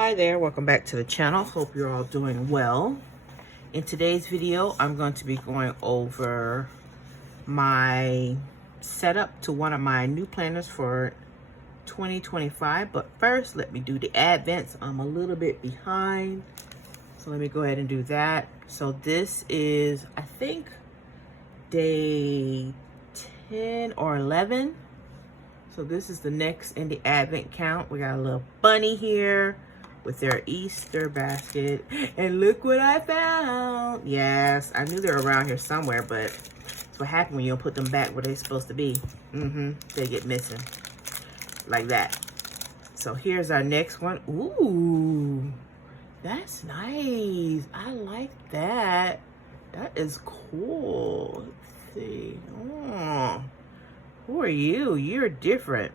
Hi there, welcome back to the channel. Hope you're all doing well. In today's video, I'm going to be going over my setup to one of my new planners for 2025. But first, let me do the advents. I'm a little bit behind, so let me go ahead and do that. So this is, I think, day 10 or 11. So this is the next in the advent count. We got a little bunny here with their Easter basket. And look what I found. Yes, I knew they were around here somewhere, but that's what happened when you don't put them back where they're supposed to be. They get missing. Like that. So here's our next one. Ooh, that's nice. I like that. That is cool. Let's see. Oh, who are you? You're different.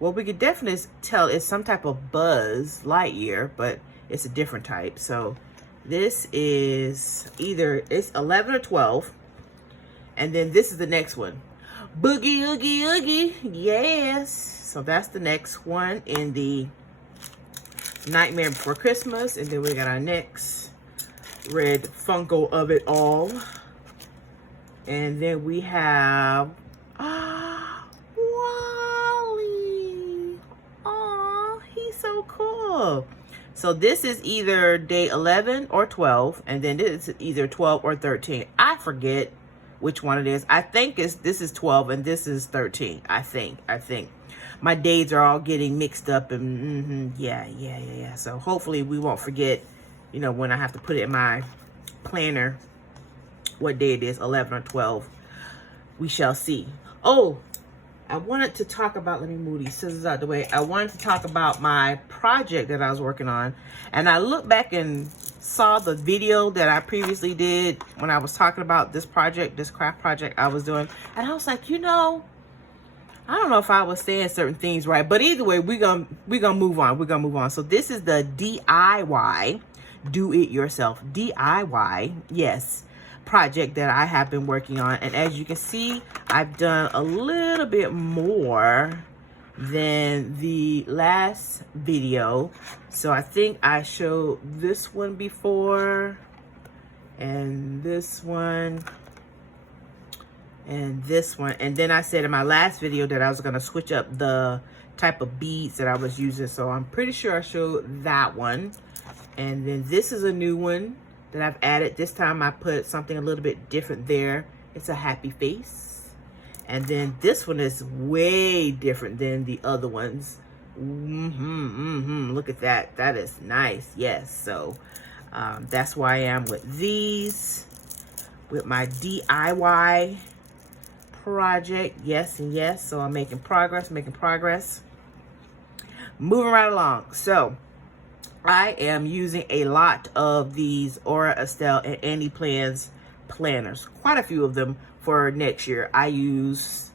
Well, we could definitely tell it's some type of Buzz Lightyear, but it's a different type. So this is either, it's 11 or 12. And then this is the next one. Boogie, Oogie, Oogie. Yes. So that's the next one in the Nightmare Before Christmas. And then we got our next red Funko of it all. And then we have... so cool. So this is either day 11 or 12, and then this is either 12 or 13. I forget which one it is. I think this is 12 and this is 13. I think my days are all getting mixed up, and yeah. So hopefully we won't forget, you know, when I have to put it in my planner what day it is, 11 or 12. We shall see. Oh, I wanted to talk about, let me move these scissors out the way. I wanted to talk about my project that I was working on. And I looked back and saw the video that I previously did when I was talking about this project, this craft project I was doing. And I was like, you know, I don't know if I was saying certain things right. But either way, we're gonna move on. We're gonna move on. So this is the DIY, do it yourself, DIY, yes, project that I have been working on. And as you can see, I've done a little bit more than the last video. So I think I showed this one before, and this one, and this one. And then I said in my last video that I was going to switch up the type of beads that I was using. So I'm pretty sure I showed that one. And then this is a new one that I've added. This time I put something a little bit different there. It's a happy face. And then this one is way different than the other ones. Look at that. That is nice. Yes. So that's where I am with these, with my DIY project. Yes and yes. So I'm making progress, moving right along. So I am using a lot of these AureEstelle and AnniePlans planners, quite a few of them for next year. I use,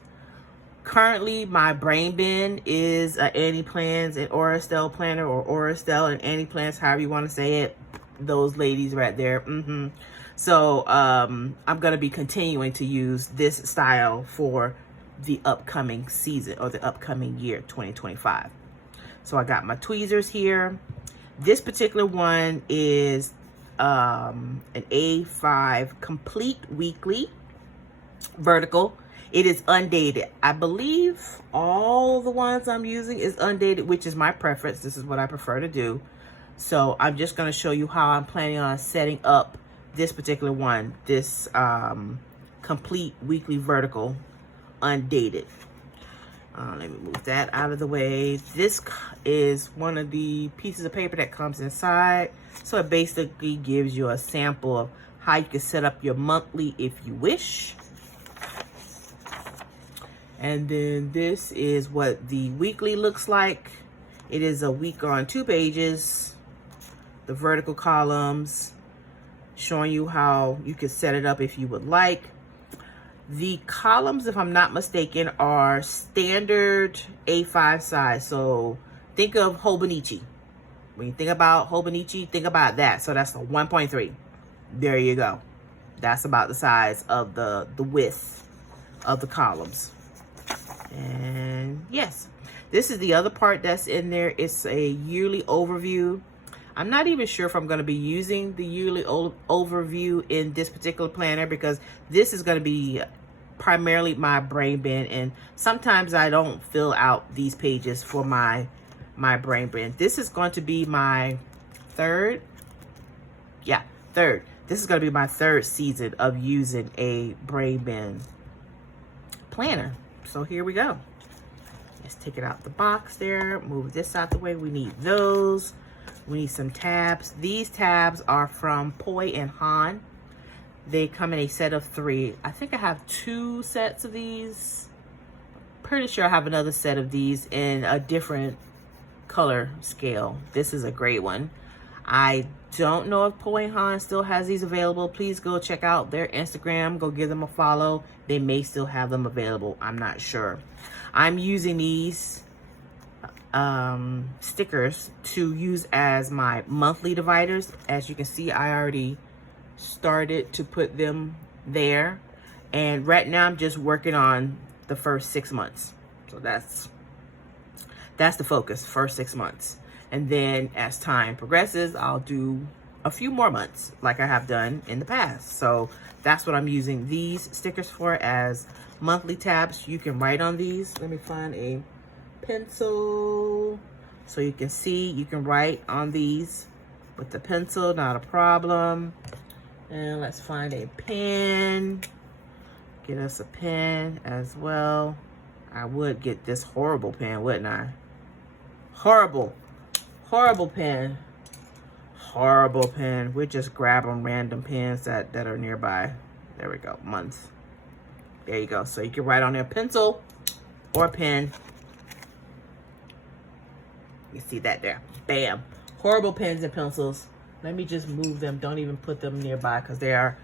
currently my brain bin is an AnniePlans and AureEstelle planner, or AureEstelle and AnniePlans, however you want to say it. Those ladies right there. So I'm going to be continuing to use this style for the upcoming season, or the upcoming year, 2025. So I got my tweezers here. This particular one is an A5 complete weekly vertical. It is undated. I believe all the ones I'm using is undated, which is my preference. This is what I prefer to do. So I'm just going to show you how I'm planning on setting up this particular one, this complete weekly vertical undated. Let me move that out of the way. This is one of the pieces of paper that comes inside. So it basically gives you a sample of how you can set up your monthly if you wish. And then this is what the weekly looks like. It is a week on 2 pages. The vertical columns showing you how you can set it up if you would like. The columns, if I'm not mistaken, are standard A5 size. So think of Hobonichi. When you think about Hobonichi, think about that. So that's a 1.3. There you go. That's about the size of the width of the columns. And yes, this is the other part that's in there. It's a yearly overview I'm not even sure if I'm going to be using the yearly overview in this particular planner, because this is going to be primarily my brain bin, and sometimes I don't fill out these pages for my brain bin. This is going to be my third. This is going to be my third season of using a brain bin planner. So here we go. Let's take it out the box there. Move this out the way. We need those. We need some tabs. These tabs are from Poi and Han. They come in a set of 3. I think I have 2 sets of these. Pretty sure I have another set of these in a different color scale. This is a great one. I don't know if Poi and Han still has these available. Please go check out their Instagram. Go give them a follow. They may still have them available. I'm not sure. I'm using these stickers to use as my monthly dividers. As you can see, I already started to put them there. And right now I'm just working on the first 6 months. So that's the focus, first 6 months. And then as time progresses, I'll do a few more months like I have done in the past. So that's what I'm using these stickers for, as monthly tabs. You can write on these. Let me find a pencil so you can see. You can write on these with the pencil, not a problem. And let's find a pen. Get us a pen as well. I would get this horrible pen, wouldn't I? Horrible pen. Horrible pen. We're just grabbing random pens that are nearby. There we go. Month. There you go. So you can write on there, pencil or pen. You see that there. Bam. Horrible pens and pencils. Let me just move them. Don't even put them nearby because they are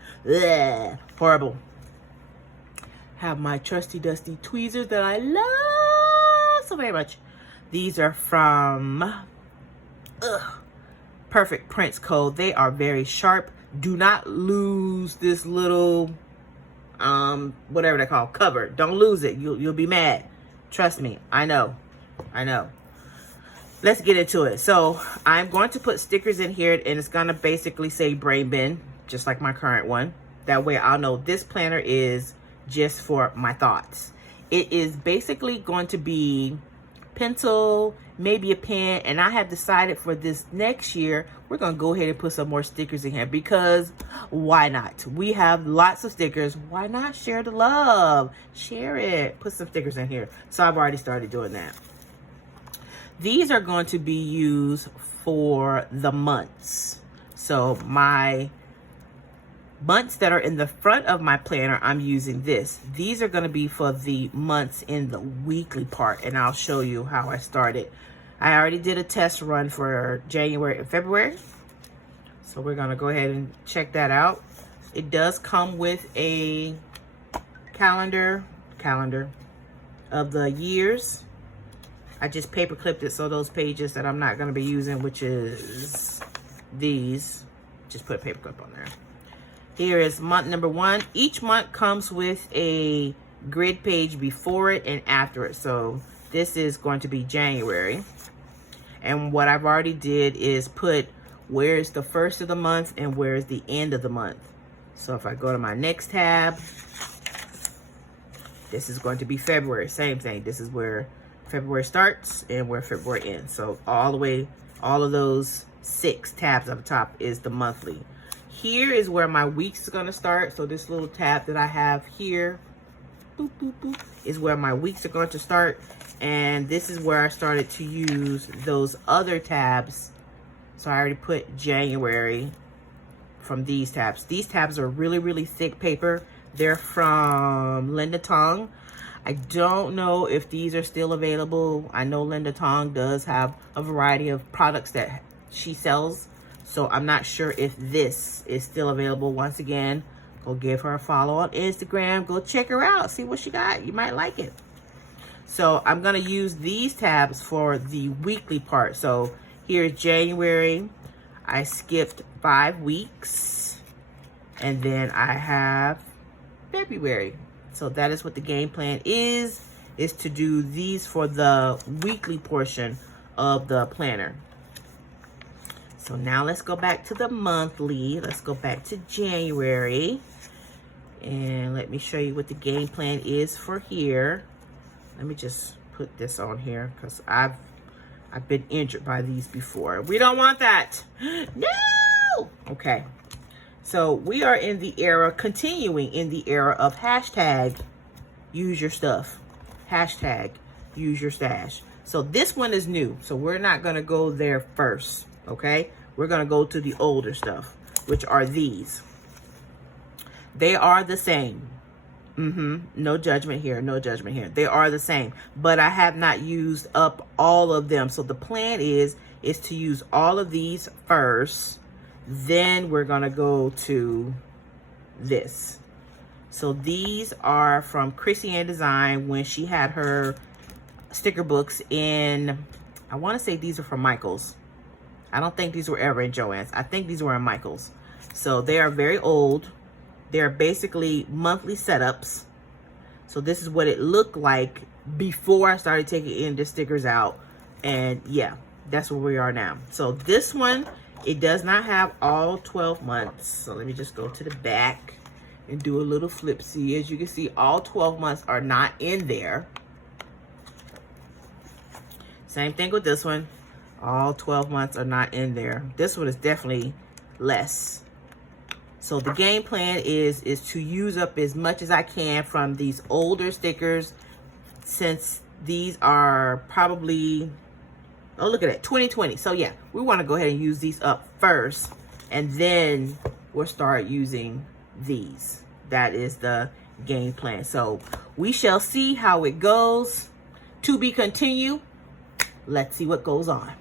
horrible. Have my trusty dusty tweezers that I love so very much. These are from Perfect Prints Co. They are very sharp. Do not lose this little whatever they call cover. Don't lose it. You'll be mad. Trust me. I know. Let's get into it. So I'm going to put stickers in here, and it's gonna basically say brain bin, just like my current one. That way I'll know this planner is just for my thoughts. It is basically going to be pencil, maybe a pen, and I have decided for this next year we're gonna go ahead and put some more stickers in here, because why not? We have lots of stickers. Why not share the love? Share it. Put some stickers in here. So I've already started doing that. These are going to be used for the months. So my months that are in the front of my planner, I'm using this. These are going to be for the months in the weekly part, and I'll show you how I started. I already did a test run for January and February, so we're going to go ahead and check that out. It does come with a calendar of the years. I just paper clipped it, so those pages that I'm not going to be using, which is these, just put a paper clip on there. Here is month number 1. Each month comes with a grid page before it and after it. So this is going to be January. And what I've already did is put where is the first of the month and where is the end of the month. So if I go to my next tab, this is going to be February. Same thing. This is where February starts and where February ends. So all the way, all of those 6 tabs up top is the monthly. Here is where my weeks is going to start. So this little tab that I have here, boop, boop, boop, is where my weeks are going to start. And this is where I started to use those other tabs. So I already put January from these tabs. These tabs are really, really thick paper. They're from Linda Tong. I don't know if these are still available. I know Linda Tong does have a variety of products that she sells, so I'm not sure if this is still available. Once again, go give her a follow on Instagram. Go check her out. See what she got. You might like it. So I'm going to use these tabs for the weekly part. So here's January. I skipped 5 weeks. And then I have February. So that is what the game plan is to do these for the weekly portion of the planner. So now let's go back to the monthly. Let's go back to January. And let me show you what the game plan is for here. Let me just put this on here because I've been injured by these before. We don't want that. No! Okay. So we are in the era, continuing in the era of hashtag use your stuff. Hashtag use your stash. So this one is new. So we're not going to go there first. Okay. We're going to go to the older stuff, which are these. They are the same. No judgment here. No judgment here. They are the same. But I have not used up all of them. So the plan is to use all of these first. Then we're going to go to this. So these are from Chrissy Ann Design when she had her sticker books in, I want to say these are from Michael's. I don't think these were ever in Joann's. I think these were in Michael's. So they are very old. They're basically monthly setups. So this is what it looked like before I started taking in the stickers out. And yeah, that's where we are now. So this one, it does not have all 12 months. So let me just go to the back and do a little flip. See, as you can see, all 12 months are not in there. Same thing with this one. All 12 months are not in there. This one is definitely less. So the game plan is to use up as much as I can from these older stickers, since these are probably, oh, look at that, 2020. So yeah, we want to go ahead and use these up first, and then we'll start using these. That is the game plan. So we shall see how it goes. To be continued. Let's see what goes on.